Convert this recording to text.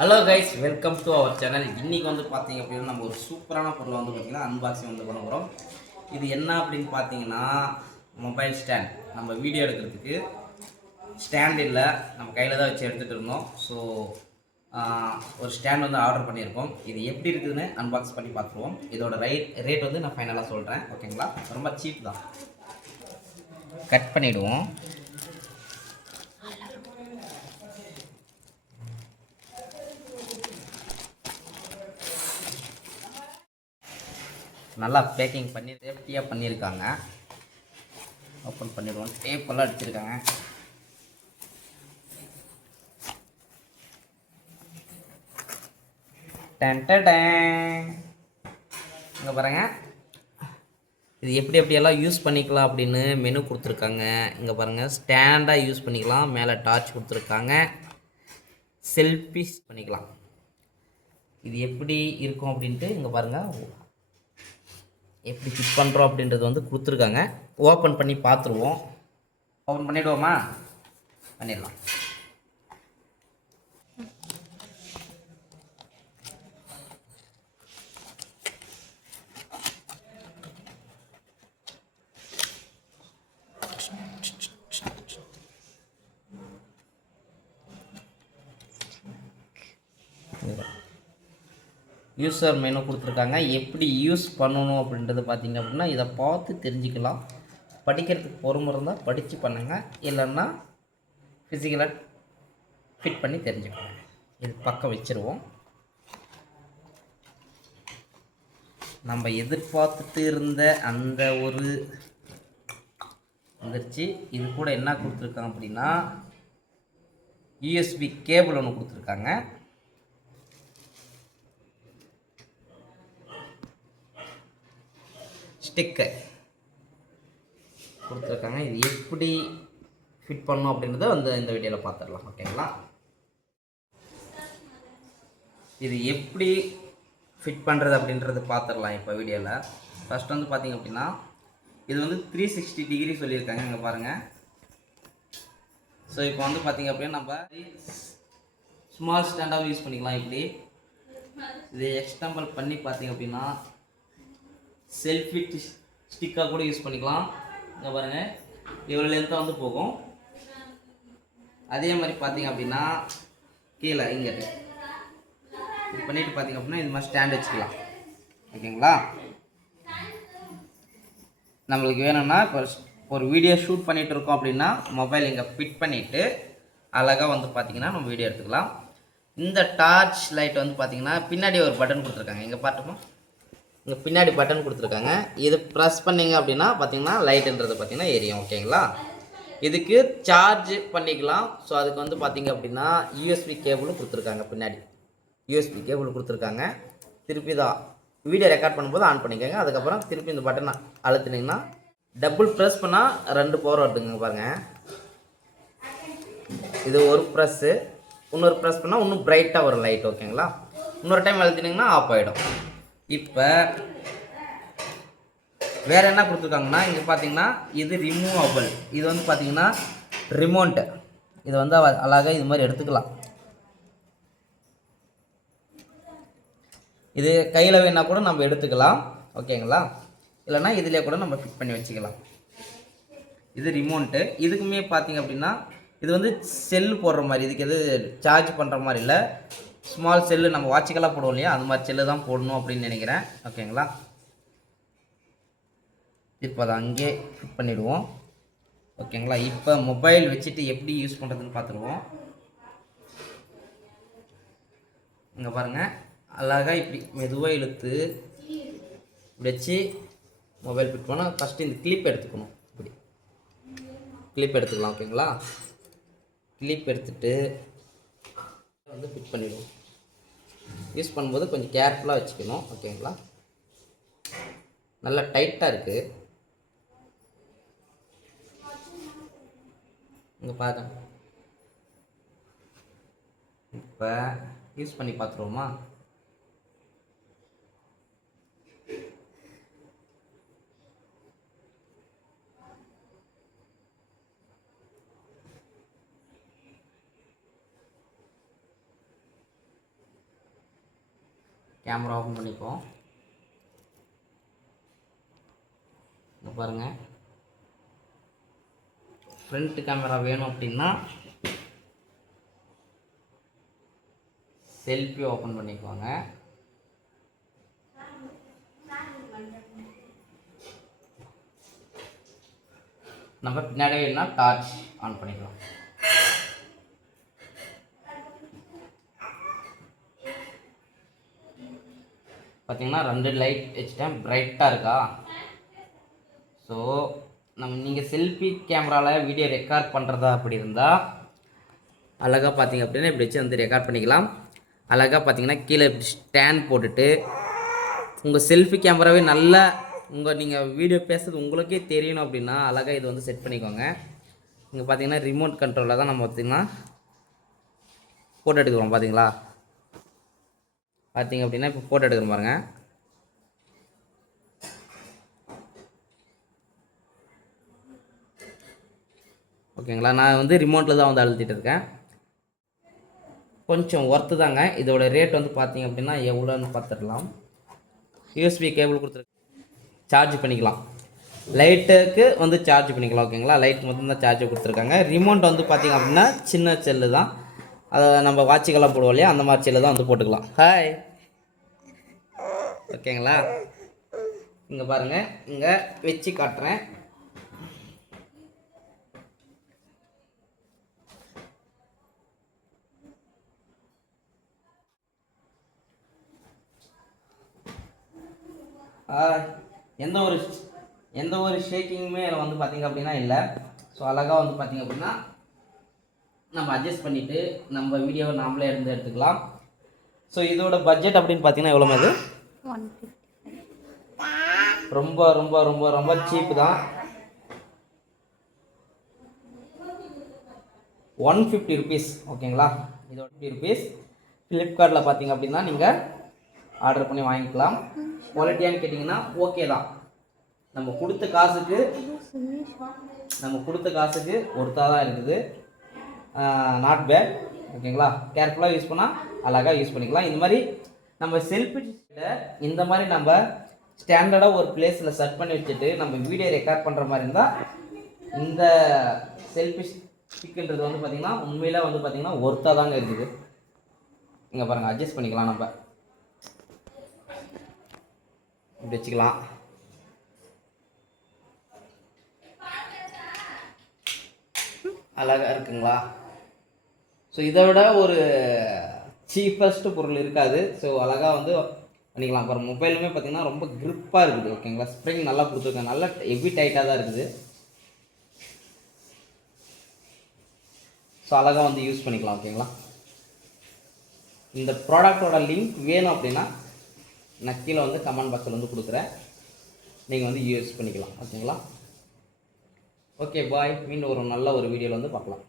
Hello guys, welcome to our channel. இன்றைக்கி வந்து பார்த்தீங்க அப்படின்னா நம்ம ஒரு சூப்பரான பொருளை வந்து பார்த்திங்கன்னா அன்பாக்சிங் வந்து பண்ண போகிறோம். இது என்ன அப்படின்னு பார்த்தீங்கன்னா மொபைல் ஸ்டாண்ட். நம்ம வீடியோ எடுக்கிறதுக்கு ஸ்டாண்ட் இல்லை, நம்ம கையில் தான் வச்சு எடுத்துகிட்டு இருந்தோம். ஸோ ஒரு ஸ்டாண்ட் வந்து ஆர்டர் பண்ணியிருக்கோம். இது எப்படி இருக்குதுன்னு அன்பாக்ஸ் பண்ணி பார்த்துருவோம். இதோட ரேட் வந்து நான் ஃபைனலாக சொல்கிறேன், ஓகேங்களா? ரொம்ப சீப் தான். கட் பண்ணிவிடுவோம். நல்லா பேக்கிங் பண்ணி சேஃப்டியாக பண்ணியிருக்காங்க. ஓப்பன் பண்ணிடுவோம். டேப்பெல்லாம் அடிச்சிருக்காங்க. இங்கே பாருங்க, இது எப்படியெல்லாம் யூஸ் பண்ணிக்கலாம் அப்படின்னு மெனு கொடுத்துருக்காங்க. இங்கே பாருங்கள், ஸ்டாண்டாக யூஸ் பண்ணிக்கலாம். மேலே டார்ச் கொடுத்துருக்காங்க. செல்ஃபிஸ் பண்ணிக்கலாம். இது எப்படி இருக்கும் அப்படின்ட்டு இங்கே பாருங்கள், எப்படி ஃபிட் பண்ணுறோம் அப்படின்றது வந்து கொடுத்துருக்காங்க. ஓப்பன் பண்ணி பார்த்துருவோம். ஓப்பன் பண்ணிவிடுவோமா? பண்ணிடலாம். யூசர் மெனு கொடுத்துருக்காங்க. எப்படி யூஸ் பண்ணணும் அப்படின்றது பார்த்திங்க அப்படின்னா இதை பார்த்து தெரிஞ்சுக்கலாம். படிக்கிறதுக்கு பொறுமை இருந்தால் படித்து பண்ணுங்கள், இல்லைன்னா ஃபிசிக்கலாக ஃபிட் பண்ணி தெரிஞ்சுக்கோங்க. இது பக்கம் வச்சுருவோம். நம்ம எதிர்பார்த்துட்டு இருந்த அந்த ஒரு வந்துருச்சு. இது கூட என்ன கொடுத்துருக்காங்க அப்படின்னா யூஎஸ்பி கேபிள் ஒன்று கொடுத்துருக்காங்க. ஸ்டிக்கர் கொடுத்துருக்காங்க. இது எப்படி ஃபிட் பண்ணணும் அப்படின்றத வந்து இந்த வீடியோவில் பார்த்துடலாம், ஓகேங்களா? இது எப்படி ஃபிட் பண்ணுறது அப்படின்றது பார்த்துடலாம் இப்போ வீடியோவில். ஃபஸ்ட் வந்து பார்த்திங்க அப்படின்னா இது வந்து 360 டிகிரி சொல்லியிருக்காங்க. இங்கே பாருங்கள். ஸோ இப்போ வந்து பார்த்திங்க அப்படின்னா நம்ம ஸ்மால் ஸ்டாண்டாகவும் யூஸ் பண்ணிக்கலாம். இப்படி இது எக்ஸ்டெம்பல் பண்ணி பார்த்திங்க அப்படின்னா செல்ஃபி ஸ்டிக்காக கூட யூஸ் பண்ணிக்கலாம். இங்கே பாருங்கள், இவ்வளோ லென்த்தாக வந்து போகும். அதே மாதிரி பார்த்திங்க அப்படின்னா கீழே இங்கே இது பண்ணிவிட்டு பார்த்திங்க அப்படின்னா இது மாதிரி ஸ்டாண்ட் வச்சுக்கலாம், ஓகேங்களா? நம்மளுக்கு வேணும்னா இப்போ ஒரு வீடியோ ஷூட் பண்ணிகிட்டு இருக்கோம் அப்படின்னா மொபைல் இங்கே ஃபிட் பண்ணிவிட்டு அழகாக வந்து பார்த்திங்கன்னா நம்ம வீடியோ எடுத்துக்கலாம். இந்த டார்ச் லைட் வந்து பார்த்திங்கன்னா பின்னாடி ஒரு பட்டன் கொடுத்துருக்காங்க. இங்கே பார்த்துப்போம், இங்கே பின்னாடி பட்டன் கொடுத்துருக்காங்க. இது ப்ரெஸ் பண்ணிங்க அப்படின்னா பார்த்தீங்கன்னா லைட்டுன்றது பார்த்தீங்கன்னா எரியும், ஓகேங்களா? இதுக்கு சார்ஜ் பண்ணிக்கலாம். ஸோ அதுக்கு வந்து பார்த்திங்க அப்படின்னா யூஎஸ்பி கேபிளும் கொடுத்துருக்காங்க. பின்னாடி யூஎஸ்பி கேபிள் கொடுத்துருக்காங்க. திருப்பி தான் வீடியோ ரெக்கார்ட் பண்ணும்போது ஆன் பண்ணிக்கோங்க. அதுக்கப்புறம் திருப்பி இந்த பட்டனை அழுத்தினீங்கன்னா டபுள் ப்ரெஸ் பண்ணால் 2 பவர் வருதுங்க பாருங்கள். இது ஒரு ப்ரெஸ்ஸு, இன்னொரு ப்ரெஸ் பண்ணால் இன்னும் பிரைட்டாக வரும் லைட், ஓகேங்களா? இன்னொரு டைம் அழுத்தினீங்கன்னா ஆஃப் ஆகிடும். இப்போ வேறு என்ன கொடுத்துருக்காங்கன்னா இங்கே பார்த்தீங்கன்னா இது ரிமூவபிள். இது வந்து பார்த்தீங்கன்னா ரிமோட்டு. இது வந்து அழகாக இது மாதிரி எடுத்துக்கலாம். இது கையில் வேணா கூட நம்ம எடுத்துக்கலாம், ஓகேங்களா? இல்லைன்னா இதிலே கூட நம்ம ஃபிட் பண்ணி வச்சுக்கலாம். இது ரிமோட்டு. இதுக்குமே பார்த்தீங்க அப்படின்னா இது வந்து செல்லு போடுற மாதிரி, இதுக்கு எது சார்ஜ் பண்ணுற மாதிரி இல்லை. ஸ்மால் செல்லு நம்ம வாட்சுக்கெல்லாம் போடுவோம் இல்லையா, அந்த மாதிரி செல்லு தான் போடணும் அப்படின்னு நினைக்கிறேன், ஓகேங்களா? இப்போ அதை அங்கே ஃபிட் பண்ணிவிடுவோம், ஓகேங்களா? இப்போ மொபைல் வச்சுட்டு எப்படி யூஸ் பண்ணுறதுன்னு பார்த்துருவோம். இங்கே பாருங்கள், அழகாக இப்படி மெதுவாக இழுத்து இப்படி வச்சு மொபைல் ஃபிட் பண்ணால் ஃபஸ்ட்டு இந்த கிளிப் எடுத்துக்கணும். இப்படி கிளிப் எடுத்துக்கலாம், ஓகேங்களா? கிளிப் எடுத்துகிட்டு வந்து ஃபிட் பண்ணிவிடுவோம். யூஸ் பண்ணும்போது கொஞ்சம் கேர்ஃபுல்லாக வச்சுக்கணும், ஓகேங்களா? நல்லா டைட்டாக இருக்குது. இங்கே பாருங்க. இப்போ யூஸ் பண்ணி பார்த்துருவோமா? கேமரா ஓப்பன் பண்ணிப்போம். இங்கே பாருங்கள், ஃப்ரண்ட் கேமரா வேணும் அப்படின்னா செல்ஃபி ஓப்பன் பண்ணிக்கோங்க. நம்ம பின்னாடி என்ன டார்ச் ஆன் பண்ணிக்கலாம். பார்த்தீங்கன்னா 2 லைட் வச்சுட்டேன், பிரைட்டாக இருக்கா. ஸோ நீங்கள் செல்ஃபி கேமராவில் வீடியோ ரெக்கார்ட் பண்ணுறதா அப்படி இருந்தால் அழகாக பார்த்தீங்க அப்படின்னா இப்படி வச்சு வந்து ரெக்கார்ட் பண்ணிக்கலாம். அழகாக பார்த்தீங்கன்னா கீழே இப்படி ஸ்டாண்ட் போட்டுட்டு உங்கள் செல்ஃபி கேமராவே நல்லா நீங்கள் வீடியோ பேசுறது உங்களுக்கே தெரியணும் அப்படின்னா அழகாக இது வந்து செட் பண்ணிக்கோங்க. இங்கே பார்த்தீங்கன்னா ரிமோட் கண்ட்ரோலில் தான் நம்ம பார்த்திங்கன்னா ஃபோட்டோ எடுக்கிறோம். பார்த்தீங்களா, பார்த்தீங்க அப்படின்னா இப்போ ஃபோட்டோ எடுக்கிற பாருங்க. ஓகேங்களா, நான் வந்து ரிமோட்டில் தான் வந்து அழுத்திட்டு இருக்கேன். கொஞ்சம் ஒர்த்து தாங்க. இதோட ரேட் வந்து பார்த்தீங்க அப்படின்னா எவ்வளோன்னு பார்த்துடலாம். யூஎஸ்பி கேபிள் கொடுத்துருக்கு, சார்ஜ் பண்ணிக்கலாம். லைட்டுக்கு வந்து சார்ஜ் பண்ணிக்கலாம். ஓகேங்களா, லைட் மட்டும்தான் சார்ஜ் கொடுத்துருக்காங்க. ரிமோட் வந்து பார்த்தீங்க அப்படின்னா சின்ன செல்லு தான், அதை நம்ம வாட்சுக்கெல்லாம் போடுவோம் இல்லையா, அந்த மாதிரி செல்லு தான் வந்து போட்டுக்கலாம். ஹாய், ஓகேங்களா. இங்கே பாருங்கள், இங்கே வச்சு காட்டுறேன். எந்த ஒரு ஷேக்கிங்குமே இதில் வந்து பார்த்திங்க அப்படின்னா இல்லை. ஸோ அழகாக வந்து பார்த்திங்க அப்படின்னா நம்ம அட்ஜஸ்ட் பண்ணிவிட்டு நம்ம வீடியோவை நாமளே எடுத்துக்கலாம். ஸோ இதோட பட்ஜெட் அப்படின்னு பார்த்தீங்கன்னா எவ்வளோ அது? ரொம்ப ரொம்ப ரொம்ப ரொம்ப சீப்பு தான். 150 ருபீஸ். ஓகேங்களா, இதோட 50 ருபீஸ். ஃப்ளிப்கார்ட்டில் பார்த்தீங்க அப்படின்னா நீங்கள் ஆர்டர் பண்ணி வாங்கிக்கலாம். குவாலிட்டியான்னு கேட்டிங்கன்னா ஓகே தான். நம்ம கொடுத்த காசுக்கு ஒருத்தாக தான் இருக்குது. Not bad. ஓகேங்களா, கேர்ஃபுல்லாக யூஸ் பண்ணால் அழகாக யூஸ் பண்ணிக்கலாம். இந்த மாதிரி நம்ம செல்ஃபி இந்த மாதிரி நம்ம ஸ்டாண்டர்டாக ஒரு பிளேஸில் செட் பண்ணி வச்சுட்டு நம்ம வீடியோ ரெக்கார்ட் பண்ணுற மாதிரி இருந்தால் இந்த செல்ஃபி ஸ்டிக்ன்றது வந்து பார்த்திங்கன்னா உண்மையில வந்து பார்த்திங்கன்னா ஒர்த்தாக தாங்க இருக்குது. இங்கே பாருங்கள், அட்ஜஸ்ட் பண்ணிக்கலாம். நம்ம இப்படி வச்சுக்கலாம். அழகாக இருக்குங்களா. ஸோ இதை விட ஒரு சீப்பஸ்ட்டு பொருள் இருக்காது. ஸோ அழகாக வந்து பண்ணிக்கலாம். அப்புறம் மொபைலுமே பார்த்திங்கன்னா ரொம்ப க்ரிப்பாக இருக்குது. ஓகேங்களா, ஸ்ப்ரிங் நல்லா கொடுத்துருக்கேன், நல்லா ஹெவி டைட்டாக தான் இருக்குது. ஸோ அழகாக வந்து யூஸ் பண்ணிக்கலாம். ஓகேங்களா, இந்த ப்ராடக்டோட லிங்க் வேணும் அப்படின்னா நான் கீழே வந்து கமெண்ட் பாக்ஸில் வந்து கொடுக்குறேன், நீங்கள் வந்து யூஸ் பண்ணிக்கலாம். ஓகேங்களா, ஓகே பாய். மீண்டும் ஒரு நல்ல ஒரு வீடியோவில் வந்து பார்க்கலாம்.